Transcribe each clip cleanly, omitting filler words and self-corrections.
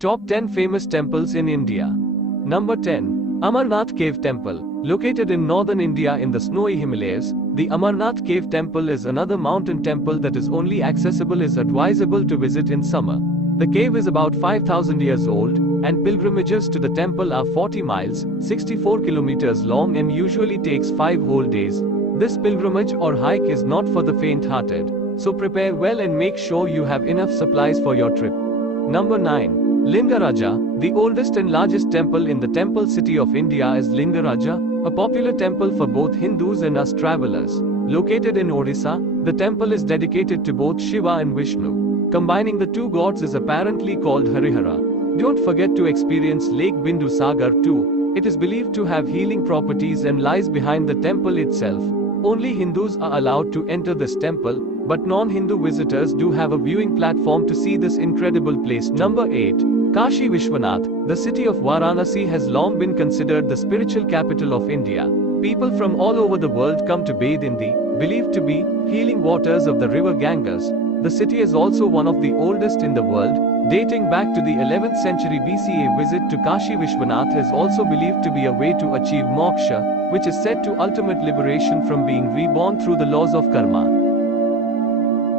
Top 10 famous temples in India. Number 10. Amarnath Cave Temple. Located in northern India in the snowy Himalayas, the Amarnath Cave Temple is another mountain temple that is only accessible is advisable to visit in summer. The cave is about 5,000 years old, and pilgrimages to the temple are 40 miles, 64 kilometers long and usually takes 5 whole days. This pilgrimage or hike is not for the faint-hearted, so prepare well and make sure you have enough supplies for your trip. Number 9. Lingaraja. The oldest and largest temple in the temple city of India is Lingaraja, a popular temple for both Hindus and us travelers. Located in Odisha, the temple is dedicated to both Shiva and Vishnu. Combining the two gods is apparently called Harihara. Don't forget to experience Lake Bindusagar too. It is believed to have healing properties and lies behind the temple itself. Only Hindus are allowed to enter this temple, but non-Hindu visitors do have a viewing platform to see this incredible place. Number 8. Kashi Vishwanath. The city of Varanasi has long been considered the spiritual capital of India. People from all over the world come to bathe in the, believed to be, healing waters of the river Ganges. The city is also one of the oldest in the world, dating back to the 11th century BC. A visit to Kashi Vishwanath is also believed to be a way to achieve moksha, which is said to ultimate liberation from being reborn through the laws of karma.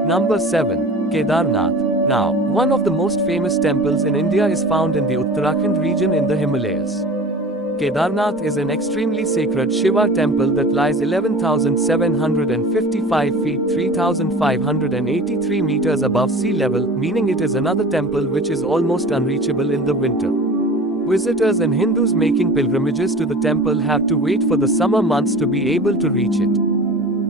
Number 7. Kedarnath. Now, one of the most famous temples in India is found in the Uttarakhand region in the Himalayas. Kedarnath is an extremely sacred Shiva temple that lies 11,755 feet 3,583 meters above sea level, meaning it is another temple which is almost unreachable in the winter. Visitors and Hindus making pilgrimages to the temple have to wait for the summer months to be able to reach it.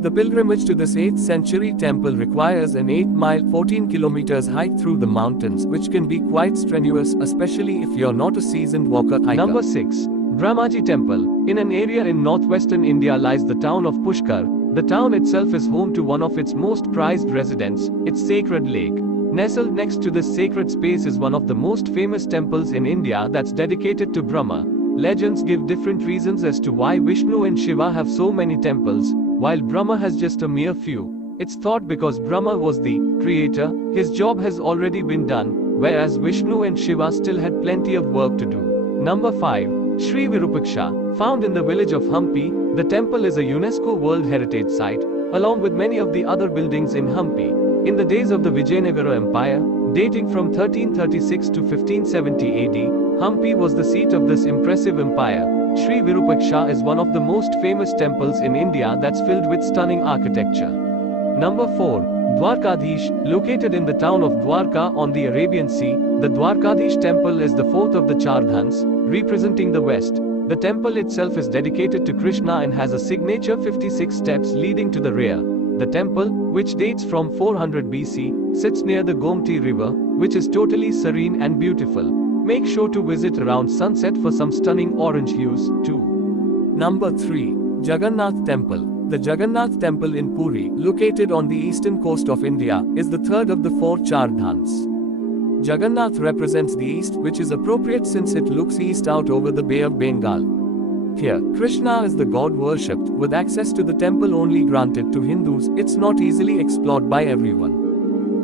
The pilgrimage to this 8th century temple requires an 8-mile 14 kilometers hike through the mountains, which can be quite strenuous, especially if you're not a seasoned walker hiker. Number 6. Brahmaji Temple. In an area in northwestern India lies the town of Pushkar. The town itself is home to one of its most prized residents, its sacred lake. Nestled next to this sacred space is one of the most famous temples in India that's dedicated to Brahma. Legends give different reasons as to why Vishnu and Shiva have so many temples, while Brahma has just a mere few. It's thought because Brahma was the creator, his job has already been done, whereas Vishnu and Shiva still had plenty of work to do. Number 5. Sri Virupaksha. Found in the village of Hampi, the temple is a UNESCO World Heritage Site, along with many of the other buildings in Hampi. In the days of the Vijayanagara Empire, dating from 1336 to 1570 AD, Hampi was the seat of this impressive empire. Sri Virupaksha is one of the most famous temples in India that's filled with stunning architecture. Number 4. Dwarkadhish. Located in the town of Dwarka on the Arabian Sea, the Dwarkadhish temple is the fourth of the Chardhans, representing the west. The temple itself is dedicated to Krishna and has a signature 56 steps leading to the rear. The temple, which dates from 400 BC, sits near the Gomti River, which is totally serene and beautiful. Make sure to visit around sunset for some stunning orange hues, too. Number 3. Jagannath Temple. The Jagannath Temple in Puri, located on the eastern coast of India, is the third of the 4 Chardhans. Jagannath represents the east, which is appropriate since it looks east out over the Bay of Bengal. Here, Krishna is the god worshipped, with access to the temple only granted to Hindus. It's not easily explored by everyone.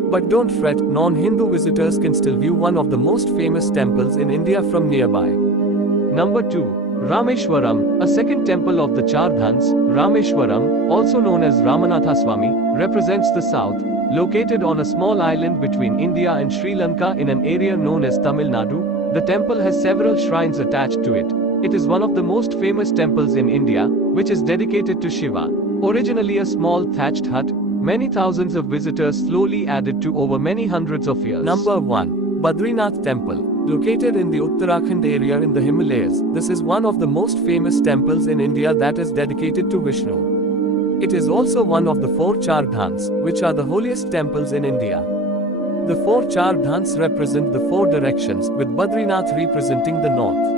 But don't fret, non-Hindu visitors can still view one of the most famous temples in India from nearby. Number 2. Rameshwaram, a second temple of the Chardhans. Rameshwaram, also known as Ramanathaswamy, represents the south. Located on a small island between India and Sri Lanka in an area known as Tamil Nadu, the temple has several shrines attached to it. It is one of the most famous temples in India, which is dedicated to Shiva. Originally a small thatched hut, many thousands of visitors slowly added to over many hundreds of years. Number 1. Badrinath Temple. Located in the Uttarakhand area in the Himalayas, this is one of the most famous temples in India that is dedicated to Vishnu. It is also one of the 4 Chardhans, which are the holiest temples in India. The 4 Chardhans represent the 4 directions, with Badrinath representing the north.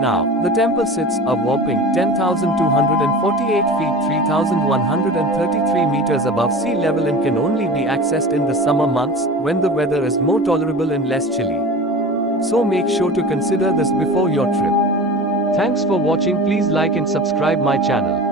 Now, the temple sits a whopping 10,248 feet 3,133 meters above sea level and can only be accessed in the summer months, when the weather is more tolerable and less chilly. So make sure to consider this before your trip. Thanks for watching. Please like and subscribe my channel.